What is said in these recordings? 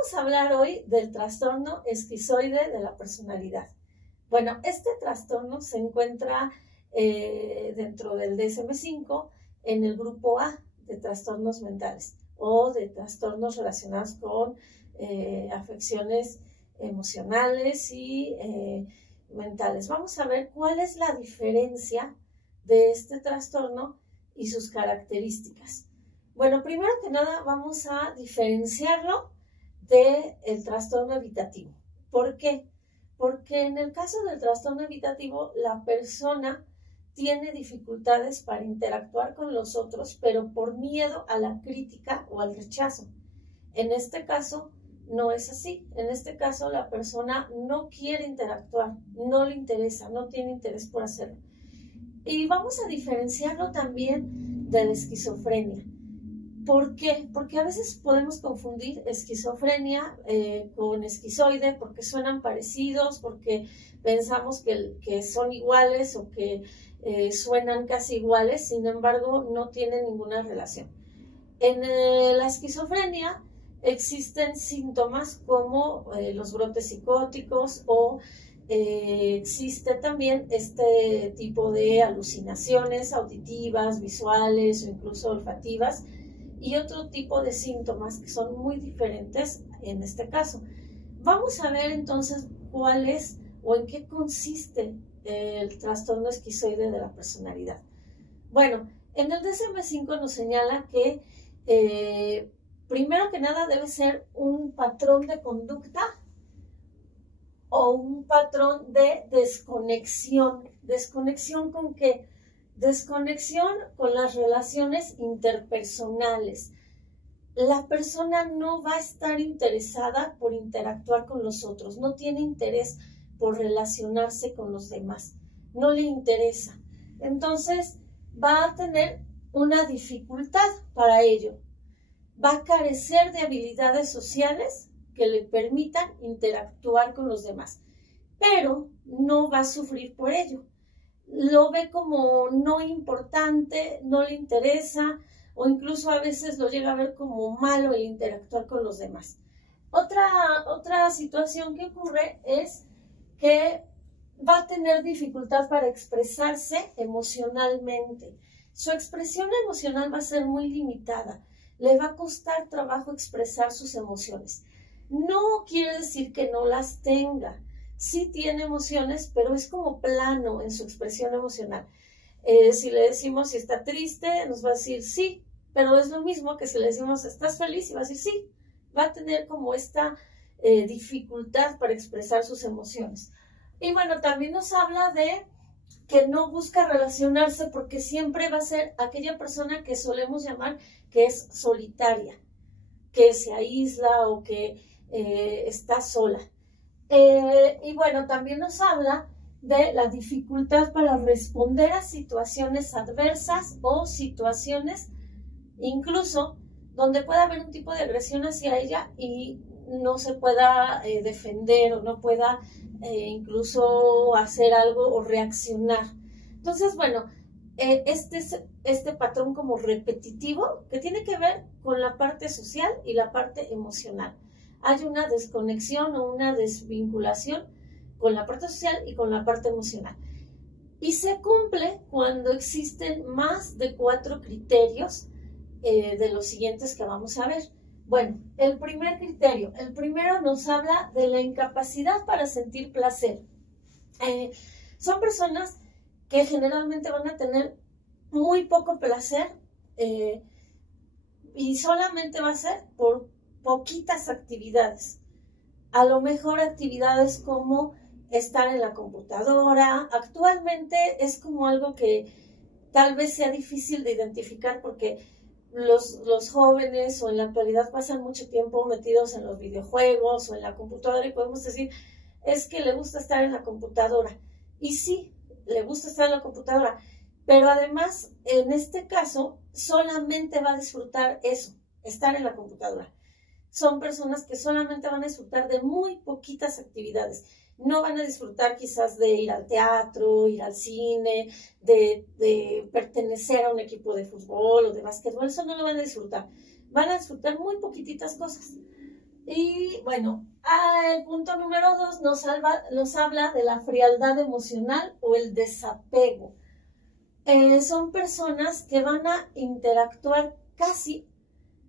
Vamos a hablar hoy del trastorno esquizoide de la personalidad. Bueno, este trastorno se encuentra dentro del DSM-5 en el grupo A de trastornos mentales o de trastornos relacionados con afecciones emocionales y mentales. Vamos a ver cuál es la diferencia de este trastorno y sus características. Bueno, primero que nada vamos a diferenciarlo del trastorno evitativo. ¿Por qué? Porque en el caso del trastorno evitativo, la persona tiene dificultades para interactuar con los otros, pero por miedo a la crítica o al rechazo. En este caso, no es así. En este caso, la persona no quiere interactuar, no le interesa, no tiene interés por hacerlo. Y vamos a diferenciarlo también de la esquizofrenia. ¿Por qué? Porque a veces podemos confundir esquizofrenia con esquizoide porque suenan parecidos, porque pensamos que son iguales o que suenan casi iguales, sin embargo no tienen ninguna relación. En la esquizofrenia existen síntomas como los brotes psicóticos o existe también este tipo de alucinaciones auditivas, visuales o incluso olfativas, y otro tipo de síntomas que son muy diferentes en este caso. Vamos a ver entonces cuál es o en qué consiste el trastorno esquizoide de la personalidad. Bueno, en el DSM-5 nos señala que primero que nada debe ser un patrón de conducta o un patrón de desconexión. ¿Desconexión con qué? Desconexión con las relaciones interpersonales. La persona no va a estar interesada por interactuar con los otros, no tiene interés por relacionarse con los demás, no le interesa. Entonces va a tener una dificultad para ello. Va a carecer de habilidades sociales que le permitan interactuar con los demás, pero no va a sufrir por ello. Lo ve como no importante, no le interesa o incluso a veces lo llega a ver como malo el interactuar con los demás. Otra situación que ocurre es que va a tener dificultad para expresarse emocionalmente. Su expresión emocional va a ser muy limitada. Le va a costar trabajo expresar sus emociones. No quiere decir que no las tenga. Sí tiene emociones, pero es como plano en su expresión emocional. Si le decimos si está triste, nos va a decir sí, pero es lo mismo que si le decimos estás feliz y va a decir sí. Va a tener como esta dificultad para expresar sus emociones. Y bueno, también nos habla de que no busca relacionarse porque siempre va a ser aquella persona que solemos llamar que es solitaria, que se aísla o que está sola. Y bueno, también nos habla de la dificultad para responder a situaciones adversas o situaciones incluso donde pueda haber un tipo de agresión hacia ella y no se pueda defender o no pueda incluso hacer algo o reaccionar. Entonces, bueno, este patrón como repetitivo que tiene que ver con la parte social y la parte emocional. Hay una desconexión o una desvinculación con la parte social y con la parte emocional. Y se cumple cuando existen más de 4 criterios de los siguientes que vamos a ver. Bueno, el primer criterio, el primero nos habla de la incapacidad para sentir placer. Son personas que generalmente van a tener muy poco placer y solamente va a ser por poquitas actividades. A lo mejor actividades como estar en la computadora. Actualmente es como algo que tal vez sea difícil de identificar porque los jóvenes o en la actualidad pasan mucho tiempo metidos en los videojuegos o en la computadora y podemos decir, es que le gusta estar en la computadora. Y sí, le gusta estar en la computadora, pero además, en este caso, solamente va a disfrutar eso, estar en la computadora. Son personas que solamente van a disfrutar de muy poquitas actividades. No van a disfrutar quizás de ir al teatro, ir al cine, de pertenecer a un equipo de fútbol o de básquetbol. Eso no lo van a disfrutar. Van a disfrutar muy poquititas cosas. Y bueno, el punto número 2 nos habla de la frialdad emocional o el desapego. Son personas que van a interactuar casi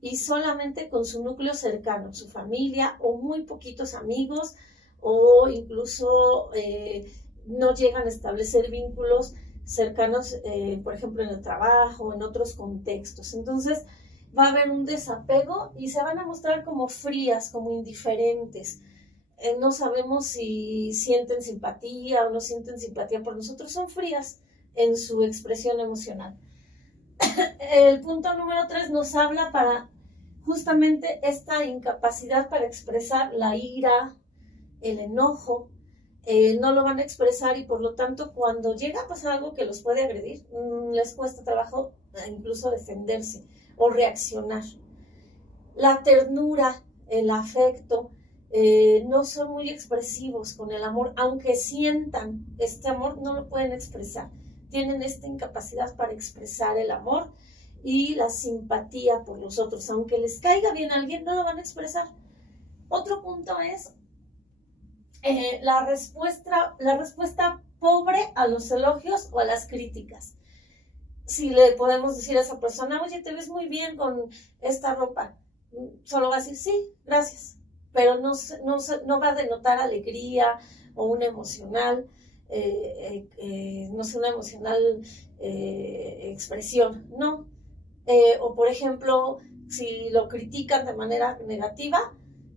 y solamente con su núcleo cercano, su familia o muy poquitos amigos, o incluso no llegan a establecer vínculos cercanos, por ejemplo, en el trabajo o en otros contextos. Entonces va a haber un desapego y se van a mostrar como frías, como indiferentes. No sabemos si sienten simpatía o no sienten simpatía por nosotros, son frías en su expresión emocional. El punto número 3 nos habla para justamente esta incapacidad para expresar la ira, el enojo, no lo van a expresar y por lo tanto cuando llega a pasar algo que los puede agredir, les cuesta trabajo incluso defenderse o reaccionar. La ternura, el afecto, no son muy expresivos con el amor, aunque sientan este amor, no lo pueden expresar. Tienen esta incapacidad para expresar el amor y la simpatía por los otros. Aunque les caiga bien a alguien, no lo van a expresar. Otro punto es la respuesta pobre a los elogios o a las críticas. Si le podemos decir a esa persona, oye, te ves muy bien con esta ropa, solo va a decir, sí, gracias, pero no va a denotar alegría o una emocional, no sé, una emocional expresión, no. O por ejemplo, si lo critican de manera negativa,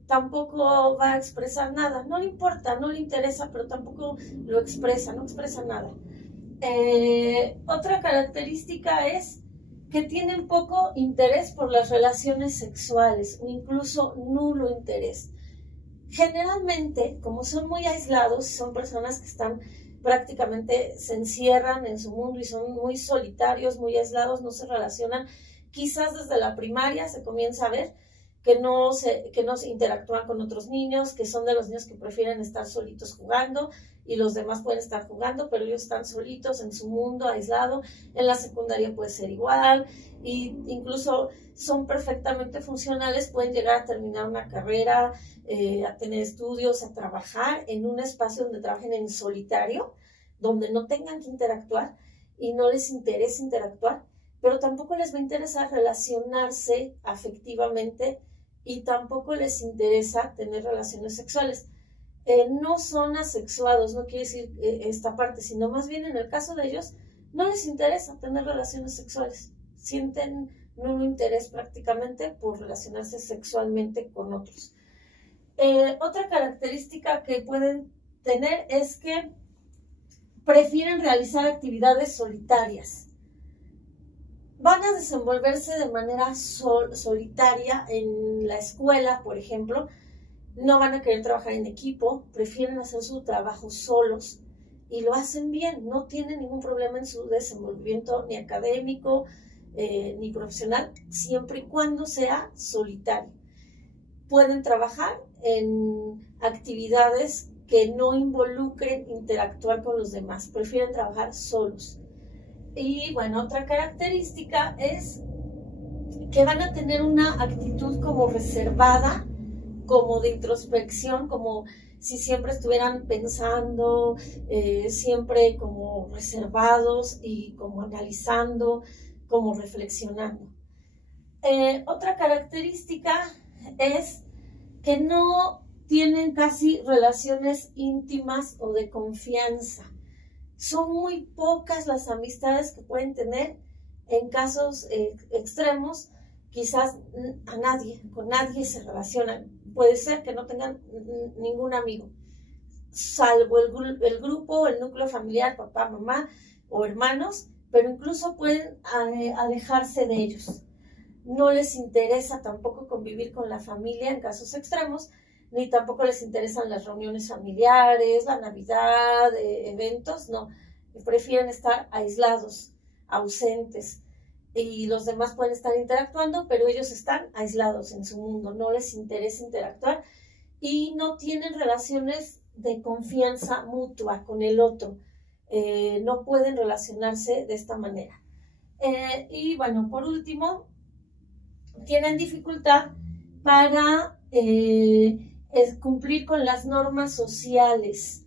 tampoco va a expresar nada, no le importa, no le interesa, pero tampoco lo expresa, no expresa nada. Otra característica es que tienen poco interés por las relaciones sexuales o incluso nulo interés. Generalmente, como son muy aislados, son personas que están prácticamente, se encierran en su mundo y son muy solitarios, muy aislados, no se relacionan. Quizás desde la primaria se comienza a ver que no se interactúan con otros niños, que son de los niños que prefieren estar solitos jugando y los demás pueden estar jugando, pero ellos están solitos en su mundo, aislado. En la secundaria puede ser igual, y incluso son perfectamente funcionales, pueden llegar a terminar una carrera, a tener estudios, a trabajar en un espacio donde trabajen en solitario, donde no tengan que interactuar y no les interesa interactuar, pero tampoco les va a interesar relacionarse afectivamente y tampoco les interesa tener relaciones sexuales. No son asexuados, no quiere decir esta parte, sino más bien en el caso de ellos no les interesa tener relaciones sexuales, sienten nulo interés prácticamente por relacionarse sexualmente con otros. Otra característica que pueden tener es que prefieren realizar actividades solitarias. Van a desenvolverse de manera solitaria en la escuela, por ejemplo. No van a querer trabajar en equipo, prefieren hacer su trabajo solos y lo hacen bien. No tienen ningún problema en su desenvolvimiento ni académico ni profesional, siempre y cuando sea solitario. Pueden trabajar en actividades que no involucren interactuar con los demás, prefieren trabajar solos. Y bueno, otra característica es que van a tener una actitud como reservada, como de introspección, como si siempre estuvieran pensando, siempre como reservados y como analizando, como reflexionando. Otra característica es que no tienen casi relaciones íntimas o de confianza. Son muy pocas las amistades que pueden tener. En casos extremos, quizás con nadie se relacionan. Puede ser que no tengan ningún amigo, salvo el grupo, el núcleo familiar, papá, mamá o hermanos, pero incluso pueden alejarse de ellos. No les interesa tampoco convivir con la familia en casos extremos, ni tampoco les interesan las reuniones familiares, la Navidad, eventos, no. Prefieren estar aislados, ausentes, y los demás pueden estar interactuando, pero ellos están aislados en su mundo, no les interesa interactuar y no tienen relaciones de confianza mutua con el otro. No pueden relacionarse de esta manera. Y bueno, por último, tienen dificultad para es cumplir con las normas sociales.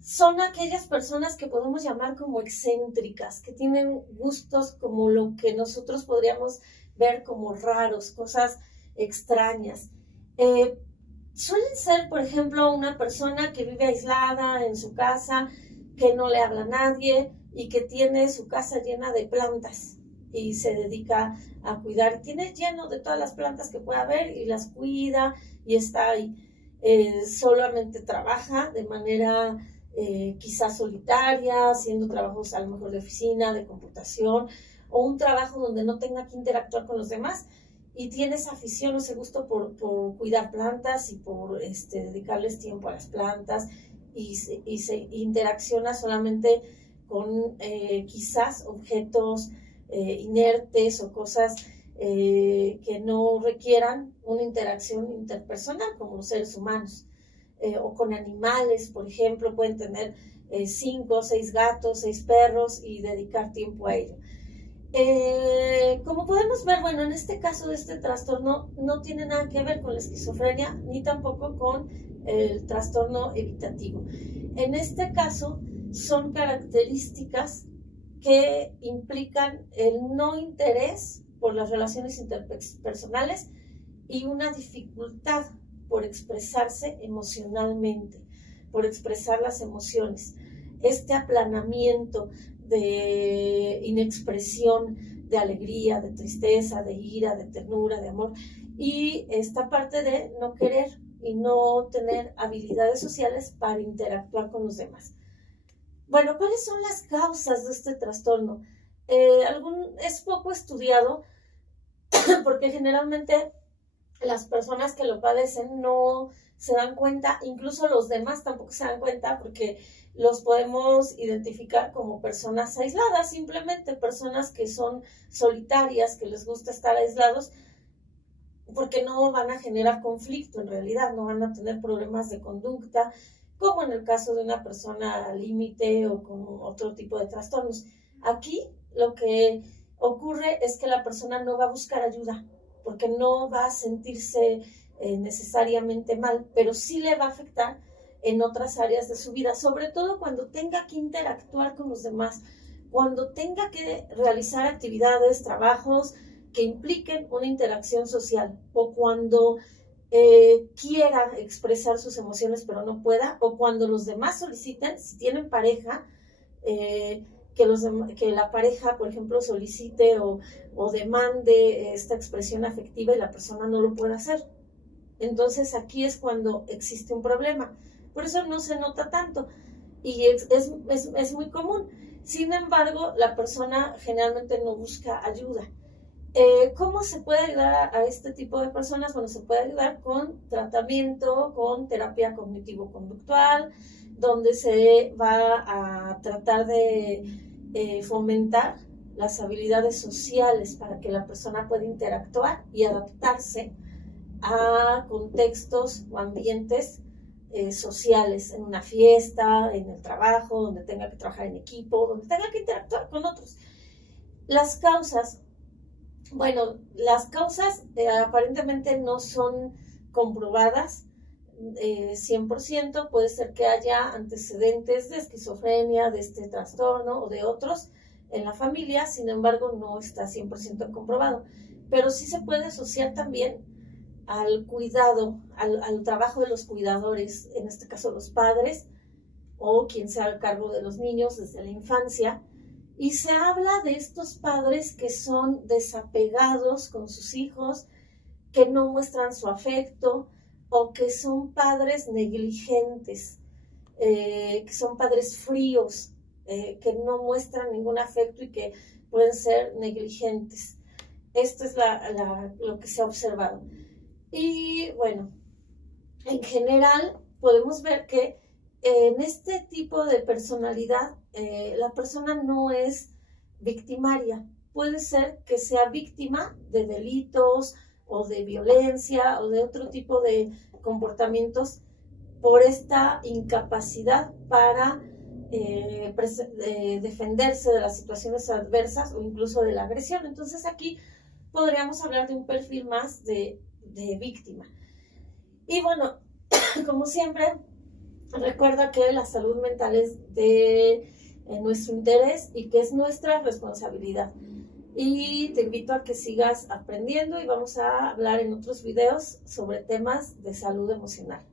Son aquellas personas que podemos llamar como excéntricas, que tienen gustos como lo que nosotros podríamos ver como raros, cosas extrañas. Suelen ser, por ejemplo, una persona que vive aislada en su casa, que no le habla a nadie y que tiene su casa llena de plantas y se dedica a cuidar. Tiene lleno de todas las plantas que pueda haber y las cuida y está ahí. Solamente trabaja de manera quizás solitaria, haciendo trabajos a lo mejor de oficina, de computación, o un trabajo donde no tenga que interactuar con los demás, y tiene esa afición o ese gusto por cuidar plantas y por dedicarles tiempo a las plantas, y se interacciona solamente con quizás objetos inertes o cosas que no requieran una interacción interpersonal como los seres humanos. O con animales, por ejemplo, pueden tener 5 o 6 gatos, 6 perros y dedicar tiempo a ello. Como podemos ver, bueno, en este caso de este trastorno no tiene nada que ver con la esquizofrenia ni tampoco con el trastorno evitativo. En este caso son características que implican el no interés por las relaciones interpersonales y una dificultad por expresarse emocionalmente, por expresar las emociones. Este aplanamiento de inexpresión, de alegría, de tristeza, de ira, de ternura, de amor, y esta parte de no querer y no tener habilidades sociales para interactuar con los demás. Bueno, ¿cuáles son las causas de este trastorno? Es poco estudiado porque generalmente las personas que lo padecen no se dan cuenta, incluso los demás tampoco se dan cuenta, porque los podemos identificar como personas aisladas, simplemente personas que son solitarias, que les gusta estar aislados, porque no van a generar conflicto en realidad, no van a tener problemas de conducta, como en el caso de una persona límite o con otro tipo de trastornos. Aquí lo que ocurre es que la persona no va a buscar ayuda, porque no va a sentirse necesariamente mal, pero sí le va a afectar en otras áreas de su vida, sobre todo cuando tenga que interactuar con los demás, cuando tenga que realizar actividades, trabajos que impliquen una interacción social, o cuando quiera expresar sus emociones pero no pueda, o cuando los demás soliciten, si tienen pareja, que la pareja, por ejemplo, solicite o demande esta expresión afectiva y la persona no lo puede hacer. Entonces aquí es cuando existe un problema. Por eso no se nota tanto y es muy común. Sin embargo, la persona generalmente no busca ayuda. ¿Cómo se puede ayudar a este tipo de personas? Bueno, se puede ayudar con tratamiento, con terapia cognitivo-conductual, donde se va a tratar de fomentar las habilidades sociales para que la persona pueda interactuar y adaptarse a contextos o ambientes sociales, en una fiesta, en el trabajo, donde tenga que trabajar en equipo, donde tenga que interactuar con otros. Las causas, bueno, las causas aparentemente no son comprobadas 100%, puede ser que haya antecedentes de esquizofrenia, de este trastorno o de otros en la familia, sin embargo no está 100% comprobado, pero sí se puede asociar también al cuidado, al trabajo de los cuidadores, en este caso los padres o quien sea al cargo de los niños desde la infancia. Y se habla de estos padres que son desapegados con sus hijos, que no muestran su afecto o que son padres negligentes, que son padres fríos, que no muestran ningún afecto y que pueden ser negligentes. Esto es lo que se ha observado. Y bueno, en general podemos ver que en este tipo de personalidad la persona no es victimaria. Puede ser que sea víctima de delitos o de violencia o de otro tipo de comportamientos por esta incapacidad para defenderse de las situaciones adversas o incluso de la agresión. Entonces aquí podríamos hablar de un perfil más de víctima. Y bueno, como siempre, recuerda que la salud mental es de nuestro interés y que es nuestra responsabilidad. Y te invito a que sigas aprendiendo y vamos a hablar en otros videos sobre temas de salud emocional.